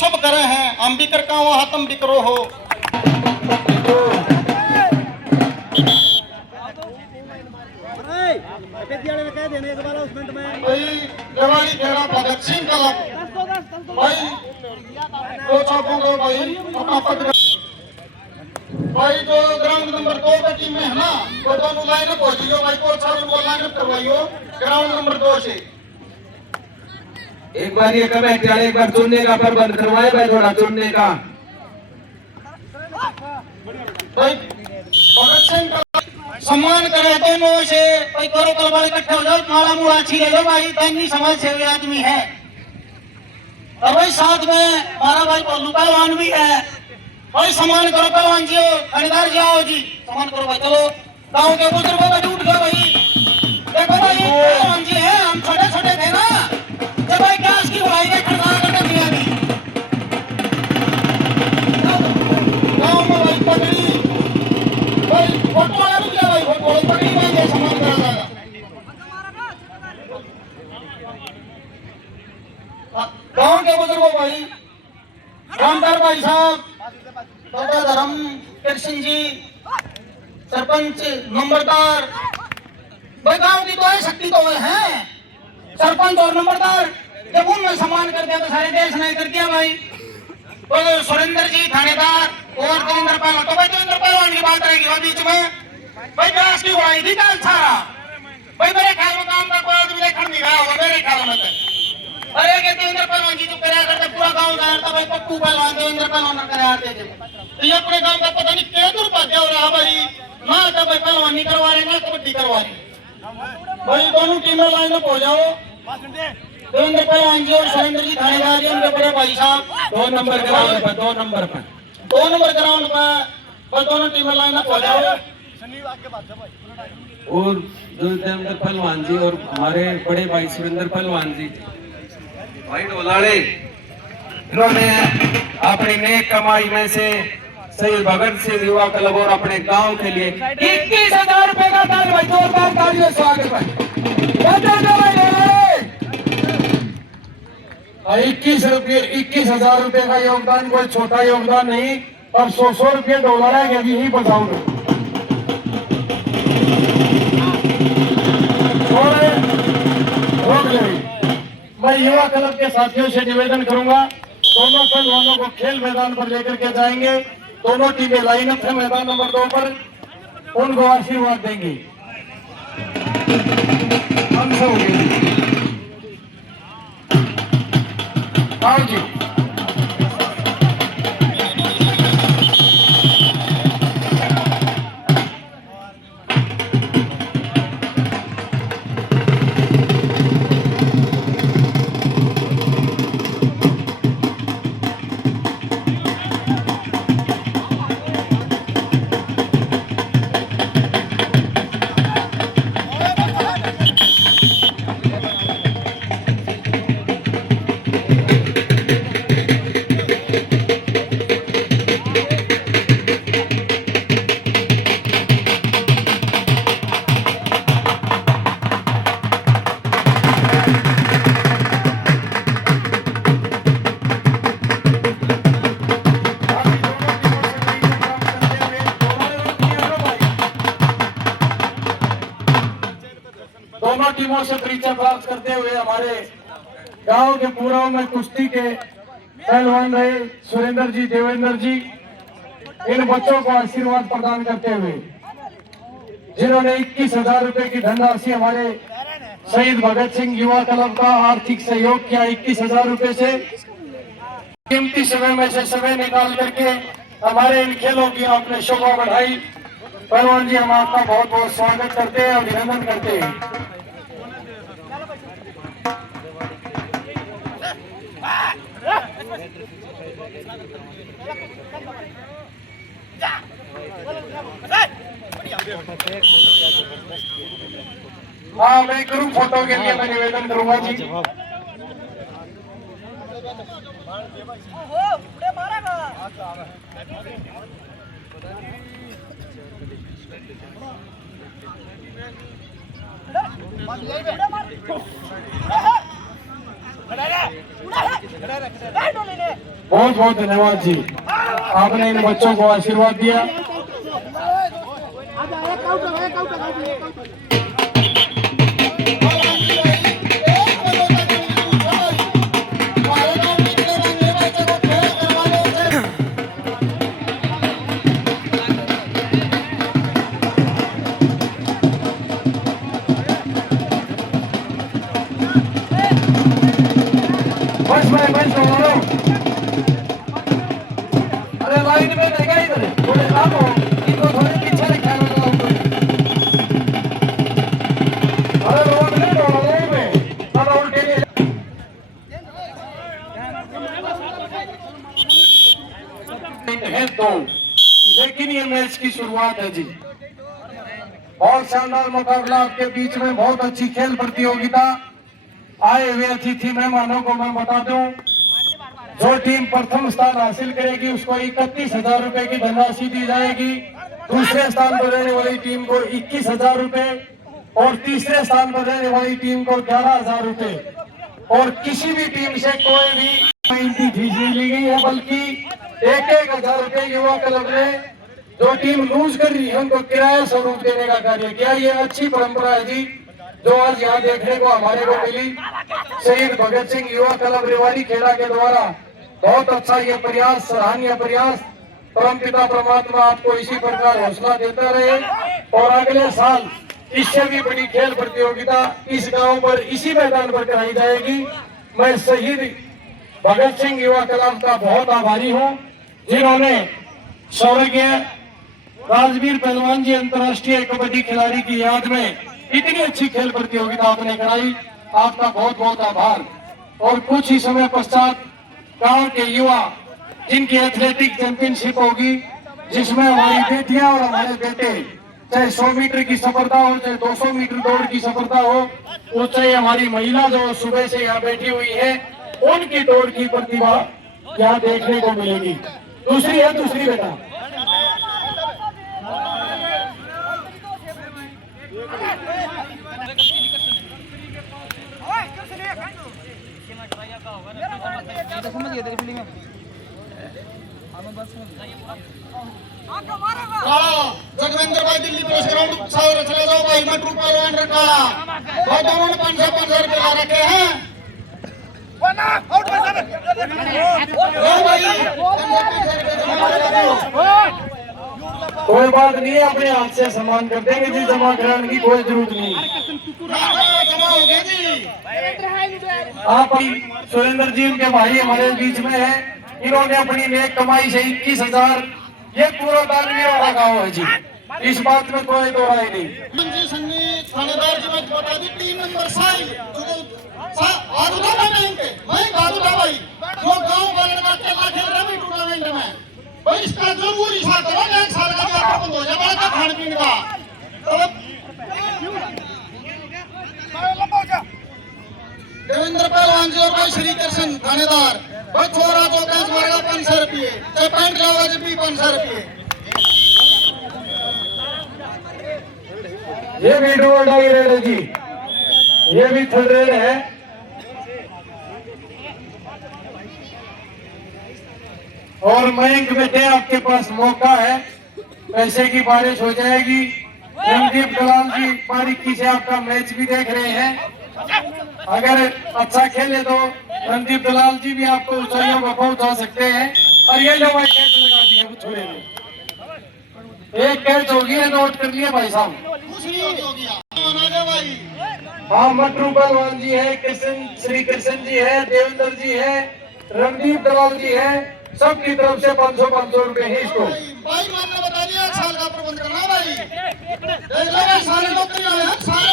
सब करे हैं, हम भी कर का वहां तुम भी करो हो। भाई जवानी तेरा भगत सिंह का भाई दो चापों को भाई अपना पद भाई जो ग्राउंड नंबर 2 की टीम में है ना, वो दोनों लाइनअप हो जाइयो भाई, कोच साहब उनको लाइनअप करवाइयो ग्राउंड नंबर 2 से। एक बार ये कमेटी वाले एक बार चुनने का प्रबंध करवाए भाई, थोड़ा चुनने का। भाई भगत सिंह का सम्मान करे दोनों से भाई, करो कल वाले इकट्ठे हो जाओ, माला मुला अच्छी ले लो भाई, तैनी समाज सेवी आदमी है। और भाई साथ में हमारा भाई कोल्लू पहलवान भी है भाई, सम्मान करो पहलवान जी, खरीदार जी आओ जी, सम्मान करो भाई। चलो गाँव के बुजुर्गों का उठ गया भाई, देखो भाई पहलवान जी है, हम छोटे छोटे थे ना जब भाई गैस की भाई ने खरीदार करके दिया नहीं गाँव में भाई पगड़ी भाई फोटो वाला रुक गया भाई, फोटो पगड़ी बांधे सम्मान करा जाएगा। गाँव के बुजुर्गों भाई, रामदार भाई साहब, बाबा धर्म कृष्ण जी, सरपंच नंबरदार भाई, गांव की तो है शक्ति तो है, सरपंच और नंबरदार जब उनमें सम्मान कर दिया तो सारे देश ने कर दिया भाई। तो सुरेंद्र जी थानेदार और देवेंद्र पहलवान, तो भाई देवेंद्र पहलवान की बात रहेगी वह बीच में भाई, गैस की उड़ाई थी कल सारा भाई, मेरे ख्याल में काम का कोई आदमी देखने नहीं रहा होगा मेरे ख्याल में। अरे के देवेंद्र पहलवान जी तो कराया करते, पूरा गांव जानता भाई, पप्पू पहलवान देवेंद्र पहलवान कराते थे। तो ये अपने गांव का पता नहीं क्या दुर्भाग्य हो रहा भाई, ना तो भाई पहलवान नहीं करवा रहे ना कबड्डी करवा रहे भाई। दोनों टीमें लाइनअप हो जाओ, देवेंद्र पहलवान जी और सुरेंद्र जी थानेदार जी, उनके बड़े भाई साहब 2 नंबर ग्राउंड पर 2 नंबर पर 2 नंबर ग्राउंड पर दोनों टीमें लाइनअप हो जाओ। और जो देवेंद्र पहलवान जी और हमारे बड़े भाई सुरेंद्र पहलवान जी भाई ढोलाड़े, इन्होंने अपनी नेक कमाई में से शहीद भगत सिंह युवा क्लब और अपने गांव के लिए 21,000 रुपए का दान भाई, जोरदार तालियों से स्वागत भाई। 21,000 रुपए का योगदान कोई छोटा योगदान नहीं, और 100 रुपये डॉलर के भी ही बचाऊंगा। मैं युवा क्लब के साथियों से निवेदन करूंगा, दोनों पहलवानों को खेल मैदान पर लेकर के जाएंगे, दोनों टीमें लाइनअप है मैदान नंबर 2 पर, उनको आशीर्वाद देंगे। आओ जी। दोनों टीमों से परिचय प्राप्त करते हुए हमारे गांव के पूर्व में कुश्ती के पहलवान रहे सुरेंद्र जी, देवेंद्र जी, इन बच्चों को आशीर्वाद प्रदान करते हुए जिन्होंने 21,000 रुपए की धनराशि हमारे शहीद भगत सिंह युवा क्लब का आर्थिक सहयोग किया। 21,000 रुपए से कीमती समय में से समय निकाल करके हमारे इन खेलों की आपने शोभा बढ़ाई। पहलवान जी, हम आपका बहुत बहुत स्वागत करते हैं, अभिनंदन करते हैं। हाँ, मैं करूँ फोटो के लिए मैं निवेदन करूंगा जी। बहुत बहुत धन्यवाद जी, आपने इन बच्चों को आशीर्वाद दिया। बस बोलो, अरे लाइन में देखा इधर थोड़े काम हो, इनको थोड़े पीछे रखा है। अरे रोड में रोड में अब उल्टे है तो, लेकिन ये मैच की शुरुआत है जी। बहुत शानदार मुकाबला आपके बीच में, बहुत अच्छी खेल प्रतियोगिता। आए हुए अतिथि मेहमानों को मैं बता दूं, जो टीम प्रथम स्थान हासिल करेगी उसको 31,000 रुपए की धनराशि दी जाएगी। दूसरे स्थान पर रहने वाली टीम को 21,000 रुपए और तीसरे स्थान पर रहने वाली टीम को 11,000 रुपए। और किसी भी टीम से कोई भी फीस नहीं ली गई है, बल्कि 1,000 रुपए युवा क्लब ने जो टीम लूज कर रही है उनको किराया स्वरूप देने का कार्य किया। ये अच्छी परंपरा है जी, जो आज यहाँ देखने को हमारे को मिली। शहीद भगत सिंह युवा क्लब रेवाड़ी खेड़ा के द्वारा बहुत अच्छा ये प्रयास, सराहनीय प्रयास। परमपिता परमात्मा आपको इसी प्रकार हौसला देता रहे और अगले साल इससे भी बड़ी खेल प्रतियोगिता इस गांव पर, इसी मैदान पर कराई जाएगी। मैं शहीद भगत सिंह युवा क्लब का बहुत आभारी हूँ, जिन्होंने स्वर्गीय राजवीर पहलवान जी अंतर्राष्ट्रीय कबड्डी खिलाड़ी की याद में इतनी अच्छी खेल प्रतियोगिता आपने कराई। आपका बहुत बहुत आभार। और कुछ ही समय पश्चात गांव के युवा जिनकी एथलेटिक चैंपियनशिप होगी, जिसमें हमारी बेटियां और हमारे बेटे, चाहे 100 मीटर की सफलता हो, चाहे 200 मीटर दौड़ की सफलता हो, और चाहे हमारी महिला जो सुबह से यहाँ बैठी हुई है, उनकी दौड़ की प्रतिभा यहाँ देखने को मिलेगी। दूसरी बेटा जगवेंद्र भाई दिल्ली प्रेस ग्राउंड सावर चले जाओ भाई। मटरू पहलवान रकाला बहुत दोनों ने 500 रुपए ला रखे हैं। कोई बात नहीं है, अपने हाथ से सम्मान कर देंगे जी, जमा कराने की कोई जरूरत नहीं। जमा हो गया जी। आप सुरेंद्र जी उनके भाई हमारे बीच में है, इन्होंने अपनी नेक कमाई से 21,000 ये पूरा दानवीरों का गाँव है जी, इस बात में कोई दो राय नहीं। जी सन्नी थानेदार जी मैं बता दी 3 नंबर साई आदुदा में मैं आदुदा भाई जो गांव का लड़का खेल रहा है टूर्नामेंट में भाई, इसका जरूर हिसाब करो। 1 साल का आपका बंद हो जाए का खान पीने का। देवेंद्र पहलवान जी और भाई श्री कृष्ण थानेदार भाई छोरा जो कैच मारेगा 500 रुपये, चाहे पैंट लाओ जब भी 500 रुपये। ये भी डबल डाई रेड है जी, ये भी थर्ड रेड है। और मयंक बेटे आपके पास मौका है, पैसे की बारिश हो जाएगी। रणदीप दलाल जी बारीकी से आपका मैच भी देख रहे हैं, अगर अच्छा खेले तो रणदीप दलाल जी भी आपको ऊंचाइयों पर पहुंचा सकते हैं। और ये जो भाई कैच लगा दिया वो छोड़े नहीं, एक कैच हो गया, नोट कर लिया भाई साहब। हाँ, मटरू पहलवान जी है, श्री कृष्ण जी है, देवेंद्र जी है, रणदीप दलाल जी है, सबकी तरफ से 500 रुपए है इसको। भाई मैंने बता दिया 1 साल का प्रबंध करना भाई। सारे नौकरी सारे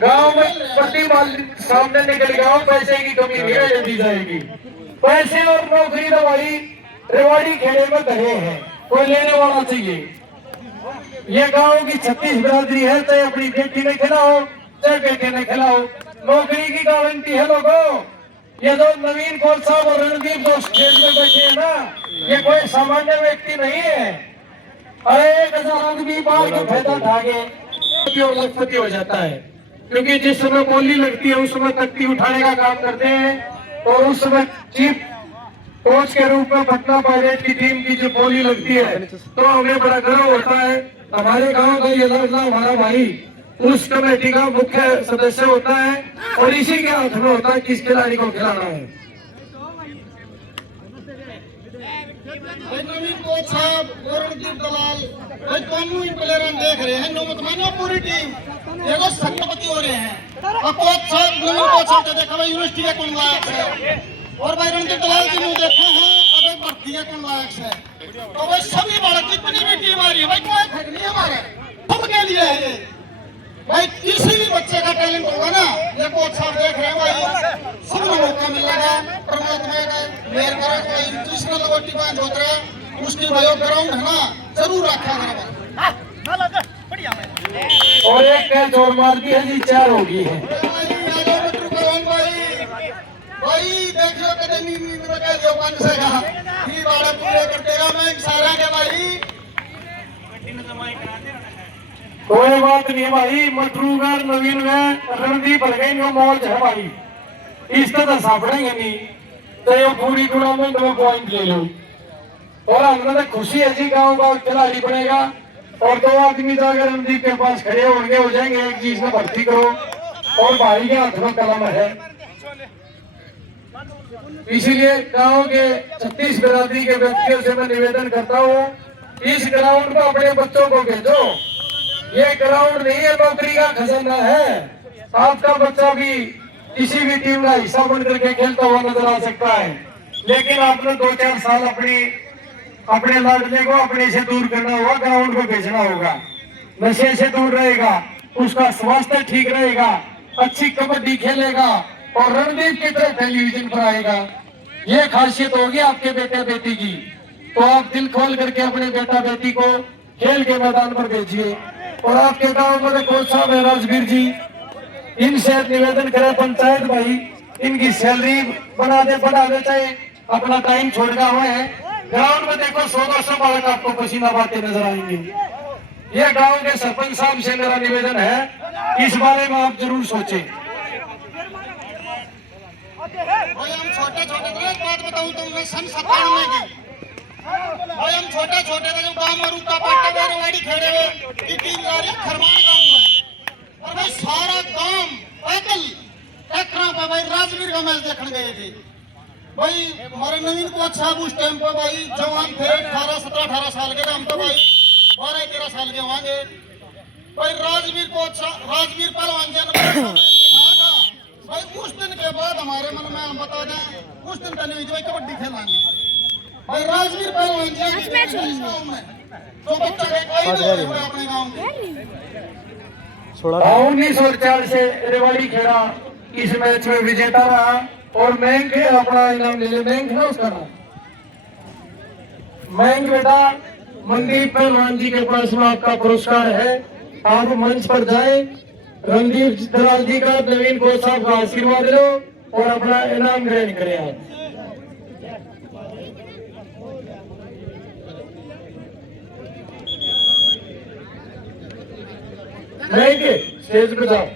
गाँव में पट्टी माल सामने निकल गया, पैसे की कमी नहीं दी जाएगी। पैसे और नौकरी तो भाई रेवाड़ी खेड़े में धरे हैं, कोई लेने वाला चाहिए। ये गांव की 36 बिरादरी है, चाहे अपनी बेटी ने खिलाओ चाहे बेटे ने खिलाओ, नौकरी की गारंटी है लोगों। ये जो नवीन कौल साहब और रणदीप जो स्टेज में बैठे हैं ना, ये कोई सामान्य व्यक्ति नहीं है। अरे 1,000 आदमी बाहर के फायदा उठा के और लखपति हो जाता है, क्योंकि जिस समय बोली लगती है उस समय तख्ती उठाने का काम करते हैं और उस समय चीफ कोच के रूप में पटना पायरेट की टीम की जो बोली लगती है तो हमें बड़ा गर्व होता है। हमारे गांव का ये लड़का हमारा भाई उस कमेटी का मुख्य सदस्य होता है और इसी के हाथ में होता है किस खिलाड़ी को खिलाना है। नवीन कोच साहब रणदीप दलाल भाई दोनों ही प्लेयर देख रहे हैं। नौमत मानो पूरी टीम ये तो संगपति हो रहे हैं। और कोच साहब नवीन कोच साहब देखा भाई यूनिवर्सिटी का कौन लायक है और भाई रणदीप दलाल जी ने देखा है अगर भर्ती का कौन लायक है। तो भाई सभी बड़ा जितनी भी टीम आ रही है भाई कोई फर्क नहीं हमारे सबके लिए है ये। भाई किसी भी बच्चे का टैलेंट होगा ना ये कोच साहब देख रहे हैं भाई सबको मौका मिलेगा। परमात्मा का मेहर करा भाई जिसने लगोटी बांध होता है उसकी भाई ग्राउंड है ना जरूर रखा करेगा। और एक कैच और मार दी है जी 4 होगी है। भाई देखियो कदे नींद में कह दियो बंद से कहा ये बाड़ा पूरे कर देगा मैं सारा के भाई कोई बात नहीं भाई। मटरूगर नवीन में रणदीप लगेंगे मौज है भाई। इस तरह सापड़ेंगे नहीं तो ये पूरी टूर्नामेंट में पॉइंट ले लो। और हमें तो खुशी है जी गाँव का खिलाड़ी बनेगा और 2 आदमी जाकर रणदीप के पास खड़े होंगे हो जाएंगे एक चीज में भर्ती करो और भाई के हाथ में कलम है। इसीलिए गांव के 36 बिरादरी के व्यक्तियों से मैं निवेदन करता हूँ इस ग्राउंड में अपने बच्चों को भेजो। ये ग्राउंड नहीं है नौकरी का खजाना है। आपका बच्चा भी किसी भी टीम का हिस्सा बन करके खेलता हुआ नजर आ सकता है लेकिन आपने 2-4 साल अपने लाडले को अपने से दूर करना होगा। ग्राउंड में भेजना होगा। नशे से दूर रहेगा उसका स्वास्थ्य ठीक रहेगा अच्छी कबड्डी खेलेगा और रणदीप की तरह टेलीविजन पर आएगा। ये खासियत होगी आपके बेटे बेटी की। तो आप दिल खोल करके अपने बेटा बेटी को खेल के मैदान पर भेजिए। और आपके गांव में कोच साहब है राजवीर जी इनसे निवेदन करें पंचायत भाई इनकी सैलरी बढ़ा दे चाहे अपना टाइम छोड़ना हुआ है। ग्राउंड में देखो 100-200 बालक आपको पसीना बहाते नजर आएंगे। ये गांव के सरपंच साहब से मेरा निवेदन है इस बारे में आप जरूर सोचें। भाई हम छोटे एक बात बताऊं तुमने सन 97 की भाई हम छोटे थे जो गांव में रूपा पाटा बारवाड़ी खेड़े हुए की टीम जा रही है खरमान गांव में और भाई सारा गांव पैदल ट्रैक्टरों पे भाई राजवीर का मैच देखने गए थे। भाई हमारे नवीन कोच साहब उस टाइम पे भाई जवान थे 17-18 साल के हम तो भाई 12-13 साल के होंगे। भाई राजवीर पहलवान जी ने भाई उस दिन के बाद हमारे मन में हम बता दें उस दिन का नहीं भाई कबड्डी खेलेंगे। भाई राजवीर पहलवान जी जो बच्चा अपने गाँव में 1904 से रेवाड़ी खेड़ा इस मैच में विजेता रहा और मैंग के अपना इनाम ले लिया। मैंग ना उसका नाम मैंग बेटा मनदीप पहलवान जी के पास में आपका पुरस्कार है। आप मंच पर जाए रणदीप दलाल जी का नवीन कोच साहब का आशीर्वाद लो और अपना इनाम ग्रहण करें। आप मैंग स्टेज पे जाओ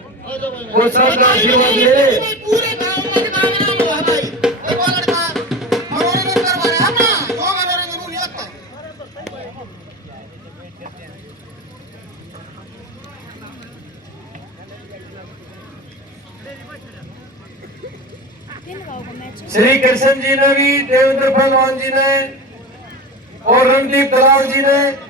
कोच साहब का आशीर्वाद ले। पूरे गांव में नाम हुआ भाई वो लड़का मनोरंजन करवा रहा है ना जो मनोरंजन नहीं आता। श्री कृष्ण जी ने भी देवेंद्र पहलवान जी ने और रणदीप दलाल जी ने